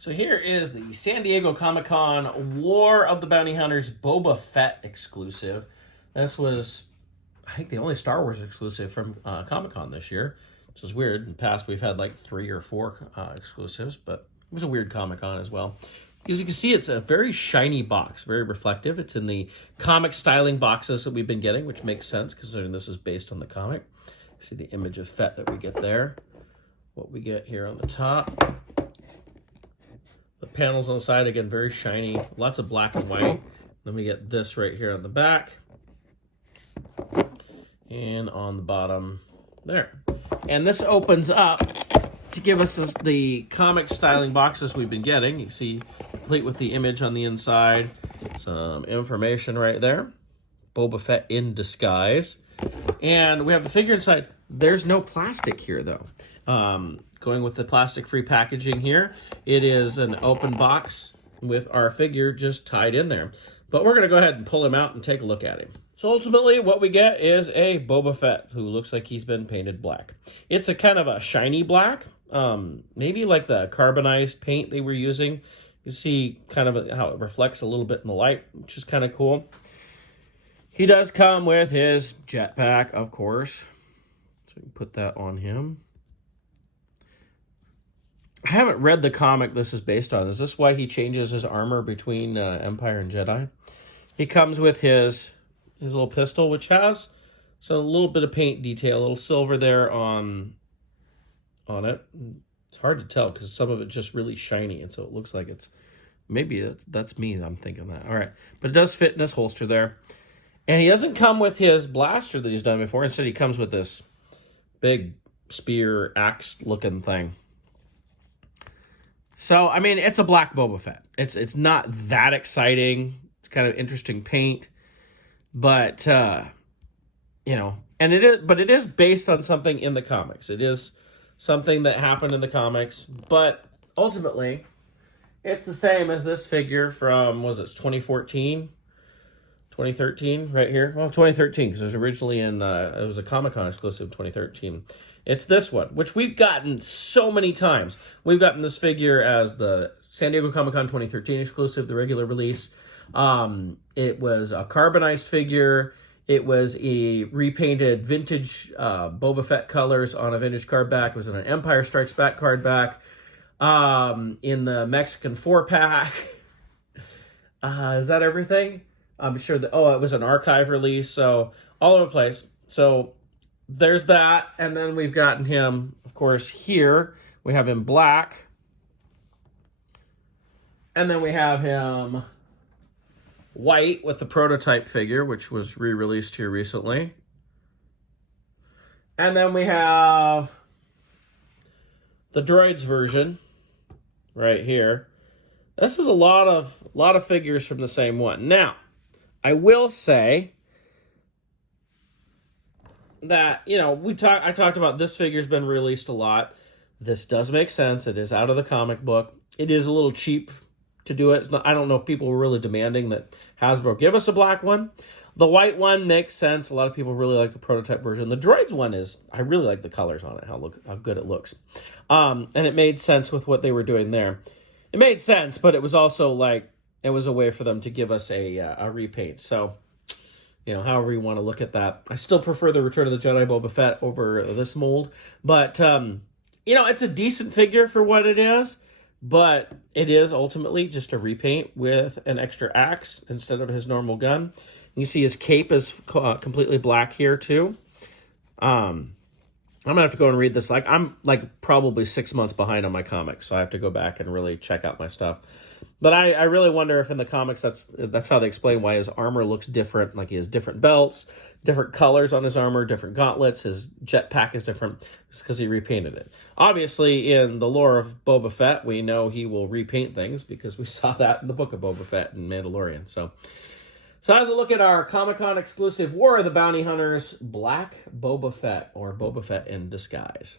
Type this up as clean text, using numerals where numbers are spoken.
So here is the San Diego Comic-Con War of the Bounty Hunters Boba Fett exclusive. This was, I think, the only Star Wars exclusive from Comic-Con this year, which is weird. In the past, we've had like 3 or 4 exclusives, but it was a weird Comic-Con as well. As you can see, it's a very shiny box, very reflective. It's in the comic styling boxes that we've been getting, which makes sense considering this is based on the comic. See the image of Fett that we get there. What we get here on the top. The panels on the side, again, very shiny. Lots of black and white. Then we get this right here on the back. And on the bottom there. And this opens up to give us the comic styling boxes we've been getting. You see, complete with the image on the inside. Some information right there. Boba Fett in disguise. And we have the figure inside. There's no plastic here, though. Going with the plastic-free packaging here, it is an open box with our figure just tied in there. But we're going to go ahead and pull him out and take a look at him. So ultimately, what we get is a Boba Fett who looks like he's been painted black. It's a kind of a shiny black, maybe like the carbonized paint they were using. You see kind of how it reflects a little bit in the light, which is kind of cool. He does come with his jetpack, of course. So we can put that on him. I haven't read the comic this is based on. Is this why he changes his armor between Empire and Jedi? He comes with his little pistol, which has a little bit of paint detail, a little silver there on it. It's hard to tell because some of it's just really shiny, and so it looks like it's, maybe that's me, I'm thinking that. All right, but it does fit in his holster there. And he doesn't come with his blaster that he's done before. Instead, he comes with this big spear, axe-looking thing. So, I mean, it's a black Boba Fett. It's not that exciting. It's kind of interesting paint. But, you know, and it is based on something in the comics. It is something that happened in the comics. But ultimately, it's the same as this figure from, was it 2014? 2013, right here? Well, 2013, because it was originally in, it was a Comic-Con exclusive in 2013. It's this one, which we've gotten so many times. We've gotten this figure as the San Diego Comic-Con 2013 exclusive, the regular release. It was a carbonized figure. It was a repainted vintage Boba Fett colors on a vintage card back. It was in an Empire Strikes Back card back. In the Mexican 4-pack. Is that everything? I'm sure that, it was an archive release, so all over the place. So there's that, and then we've gotten him, of course, here. We have him black. And then we have him white with the prototype figure, which was re-released here recently. And then we have the droids version right here. This is a lot of figures from the same one. Now, I will say that, you know, I talked about this figure's been released a lot. This does make sense. It is out of the comic book. It is a little cheap to do it. It's not, I don't know if people were really demanding that Hasbro give us a black one. The white one makes sense. A lot of people really like the prototype version. The droids one is, I really like the colors on it, how good it looks. And it made sense with what they were doing there. It made sense, but it was also like, it was a way for them to give us a repaint. So, you know, however you want to look at that. I still prefer the Return of the Jedi Boba Fett over this mold. But, you know, it's a decent figure for what it is. But it is ultimately just a repaint with an extra axe instead of his normal gun. You see his cape is completely black here, too. I'm going to have to go and read this. I'm probably 6 months behind on my comics, so I have to go back and really check out my stuff. But I really wonder if in the comics that's how they explain why his armor looks different. Like he has different belts, different colors on his armor, different gauntlets. His jetpack is different. It's because he repainted it. Obviously, in the lore of Boba Fett, we know he will repaint things because we saw that in the book of Boba Fett and Mandalorian. So as a look at our Comic-Con exclusive War of the Bounty Hunters Black Boba Fett, or Boba Fett in disguise.